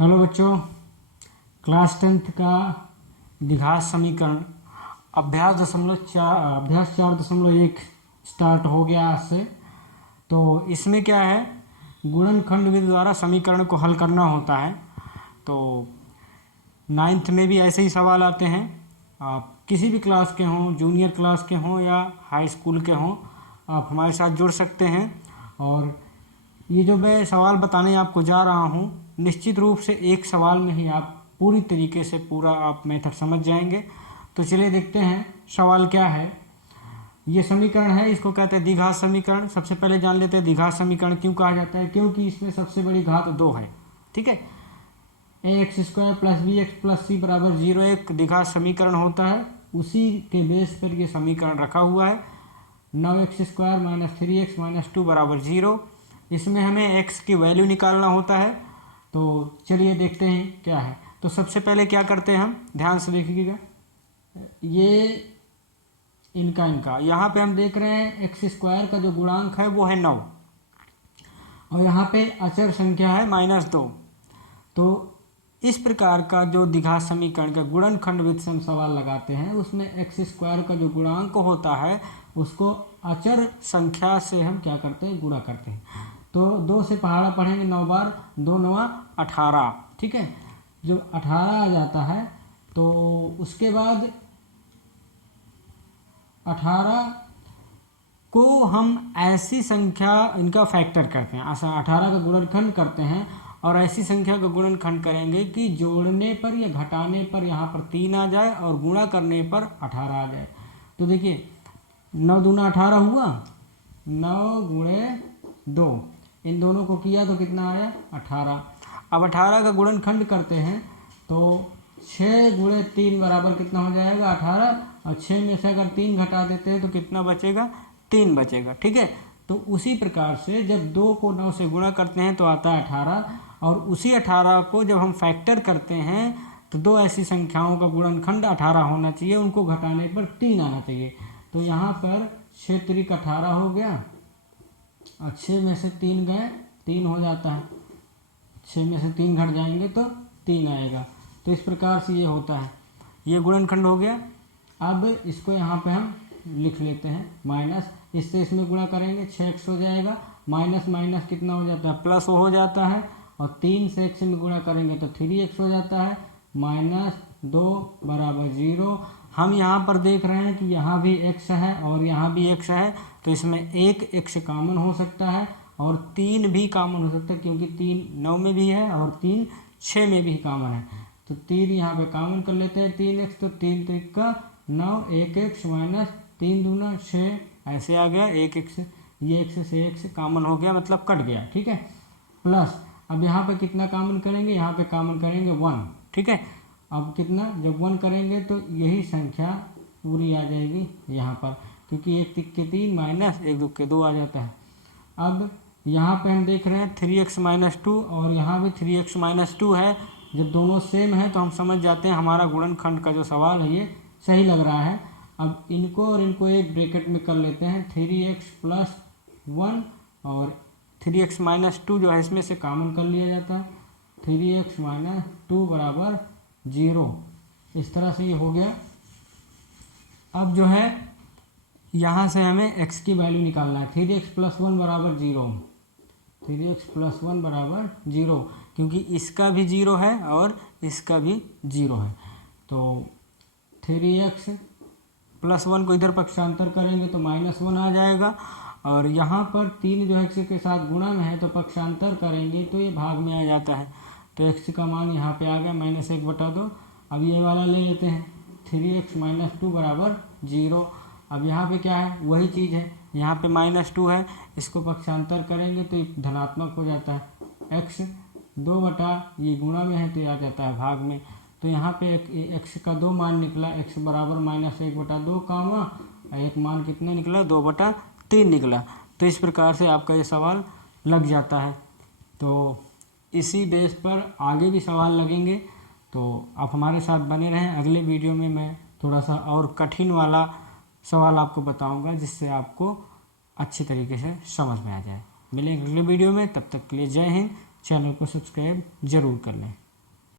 Hello बच्चों, class 10th का द्विघात समीकरण अभ्यास 4.1 स्टार्ट हो गया आज से। तो इसमें क्या है, गुणनखंड विधि द्वारा समीकरण को हल करना होता है। तो 9th में भी ऐसे ही सवाल आते हैं। आप किसी भी क्लास के हों, जूनियर क्लास के हों या हाई स्कूल के हों, आप हमारे साथ जुड़ सकते हैं। और ये जो मैं सवाल बताने आपको जा रहा हूँ, निश्चित रूप से एक सवाल में ही आप पूरी तरीके से पूरा आप मेथड समझ जाएंगे। तो चलिए देखते हैं सवाल क्या है। ये समीकरण है, इसको कहते हैं द्विघात समीकरण। सबसे पहले जान लेते हैं द्विघात समीकरण क्यों कहा जाता है। क्योंकि इसमें सबसे बड़ी घात 2 है। ठीक है, ax² + bx + c = 0 एक द्विघात समीकरण होता है। उसी के बेस पर ये समीकरण रखा हुआ है। 9x² - 3x - 2 = 0। इसमें हमें x की वैल्यू निकालना होता है। तो चलिए देखते हैं क्या है। तो सबसे पहले क्या करते हैं हम, ध्यान से देखिएगा। ये इनका यहाँ पे हम देख रहे हैं x² का जो गुणांक है वो है 9 और यहाँ पे अचर संख्या है -2। तो इस प्रकार का जो द्विघात समीकरण का गुणनखंड विधि से हम सवाल लगाते हैं, उसमें x² का जो गुणांक होता है उसको अचर संख्या से हम क्या करते हैं, गुणा करते हैं। तो 2 से पहाड़ा पढ़ेंगे 9 बार, 2 × 9 = 18। ठीक है, जो 18 आ जाता है तो उसके बाद 18 को हम ऐसी संख्या इनका फैक्टर करते हैं, 18 का गुणनखंड करते हैं और ऐसी संख्या का गुणनखंड करेंगे कि जोड़ने पर या घटाने पर यहाँ पर 3 आ जाए और गुणा करने पर 18 आ जाए। तो देखिए 9 दूना 18 हुआ, 9 × 2, इन दोनों को किया तो कितना आया 18। अब 18 का गुणनखंड करते हैं तो 6 × 3 = कितना हो जाएगा 18। और 6 में से अगर 3 घटा देते हैं तो कितना बचेगा, 3 बचेगा। ठीक है, तो उसी प्रकार से जब 2 को 9 से गुणा करते हैं तो आता है 18 और उसी 18 को जब हम फैक्टर करते हैं तो 2 ऐसी संख्याओं का गुणनखंड 18 होना चाहिए, उनको घटाने पर 3 आना चाहिए। तो यहाँ पर 6 × 3 = 18 हो गया और 6 में से 3 गए, 3 हो जाता है। 6 में से 3 घट जाएंगे तो 3 आएगा। तो इस प्रकार से ये होता है, ये गुणनखंड हो गया। अब इसको यहाँ पे हम लिख लेते हैं माइनस, इससे इसमें गुणा करेंगे 6x हो जाएगा, माइनस माइनस कितना हो जाता है, प्लस हो जाता है। और 3 से x में गुणा करेंगे तो 3x हो जाता है, -2 = 0। हम यहाँ पर देख रहे हैं कि यहाँ भी x है और यहाँ भी x है, तो इसमें एक x कॉमन हो सकता है और 3 भी कॉमन हो सकता है, क्योंकि 3 9 में भी है और 3 6 में भी कॉमन है। तो 3 यहाँ पे कॉमन कर लेते हैं, 3x, तो 3 × 3 = 9, 1x - 3 दूना 6, ऐसे आ गया 1x। ये x से x कॉमन हो गया, मतलब कट गया। ठीक है, प्लस अब यहाँ पे कितना कॉमन करेंगे, यहाँ पे कॉमन करेंगे 1। ठीक है, अब कितना, जब 1 करेंगे तो यही संख्या पूरी आ जाएगी यहाँ पर, क्योंकि 1 × 3 = 3 - 1 × 2 = 2 आ जाता है। अब यहाँ पे हम देख रहे हैं 3x - 2 और यहाँ भी 3x - 2 है। जब दोनों सेम है तो हम समझ जाते हैं हमारा गुणनखंड का जो सवाल है ये सही लग रहा है। अब इनको और इनको एक ब्रैकेट में कर लेते हैं, 3x + 1 और 3x - 2 जो है इसमें से कॉमन कर लिया जाता है, 3x - 2 = 0। इस तरह से ये हो गया। अब जो है यहाँ से हमें x की वैल्यू निकालना है, 3x + 1 = 0, 3x + 1 = 0, क्योंकि इसका भी 0 है और इसका भी 0 है। तो 3x + 1 को इधर पक्षांतर करेंगे तो -1 आ जाएगा और यहाँ पर 3 जो x के साथ गुणा में है तो पक्षांतर करेंगे तो ये भाग में आ जाता है। तो x का मान यहाँ पे आ गया -1/2। अब ये वाला ले लेते हैं, 3x - 2 = 0। अब यहाँ पे क्या है, वही चीज़ है, यहाँ पे -2 है, इसको पक्षांतर करेंगे तो ये धनात्मक हो जाता है। x 2 बटा ये गुणा में है तो ये आ जाता है भाग में। तो यहाँ पे x का 2 मान निकला, x बराबर -1/2, एक मान कितना निकला, 2/3 निकला। तो इस प्रकार से आपका ये सवाल लग जाता है। तो इसी बेस पर आगे भी सवाल लगेंगे, तो आप हमारे साथ बने रहें। अगले वीडियो में मैं थोड़ा सा और कठिन वाला सवाल आपको बताऊंगा, जिससे आपको अच्छी तरीके से समझ में आ जाए। मिलेंगे अगले वीडियो में, तब तक के लिए जय हिंद। चैनल को सब्सक्राइब जरूर कर लें।